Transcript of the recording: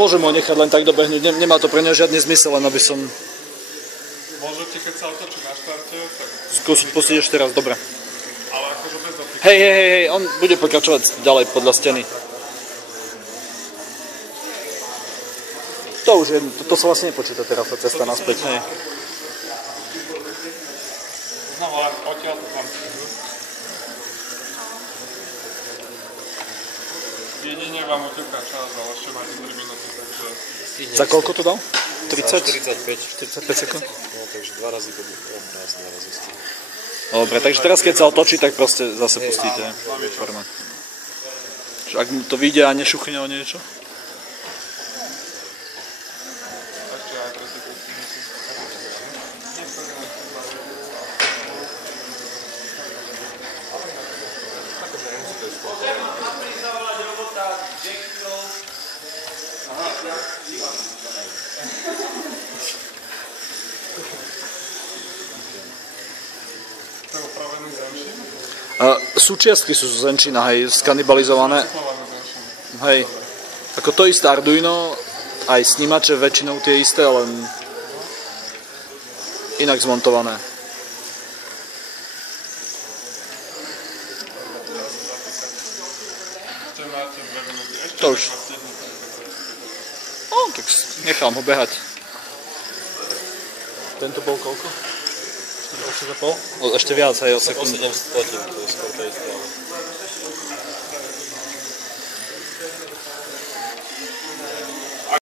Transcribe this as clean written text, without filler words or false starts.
Môžem ho nechať len tak dobehnúť, nemá to pre neho žiadny zmysel, len aby som... Môžete, keď sa otočí na štarte, tak... Skúsiť pustiť ešte raz, dobre. Ale akože bez dotyku. Hej, on bude pokračovať ďalej podľa steny. To už je, to sa vlastne nepočíta teraz, tá cesta naspäť, hej. Znova len odtiaľ to tam. Jedine vám uteká čas, ale ešte máte 3 minúty, takže... Za koľko to dal? 30? 45. 45 sekúnd? No, takže 2 razy to bude raz, 2 razy stý. Dobre, takže teraz keď sa otočí, tak proste zase pustíte forma. Ak mu to vyjde a nešuchne o niečo? Súčiastky sú z Zenčína, hej, skanibalizované. Hej, ako to isté Arduino, aj snímače väčšinou tie isté, len inak zmontované. To už. Tak nechám ho behať. Tento bol koľko? 8,5? Ešte viac, hej, o sekundu. 8 to je skôr to isté, ale...